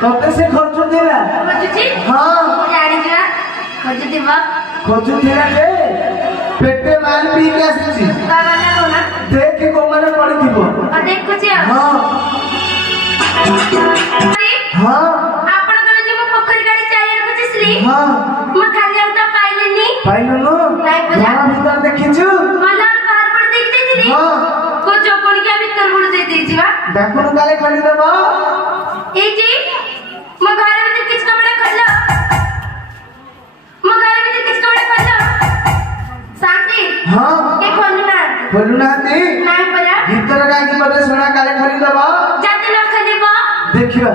तोते से खोजुथिला खोजुची हां जानी जा खोजुथिबा खोजुथिला जे पेटे माल पी के आसी बाबा ना कोना देख को माने पड़िथिबो आ देखुची हां हां आपण कने जे पोखरी गाड़ी चाली रखुची हां म खाली आउता पाइलेनी पाइलनु नाही पला भीतर देखिछु मला बाहर पड़ देख देथिली हां को चोपड़ी के भीतर मुड़ दे देछि बा डाकुन काले खड़ी देबो ए जी म घर में किछ कपड़े खल्ला म घर में किछ कपड़े खल्ला साथी हां के खोलना बोलुनाती नाही पला भीतर का की बड़े सोना काले खड़ी देबो जाते न खलीबा देखियो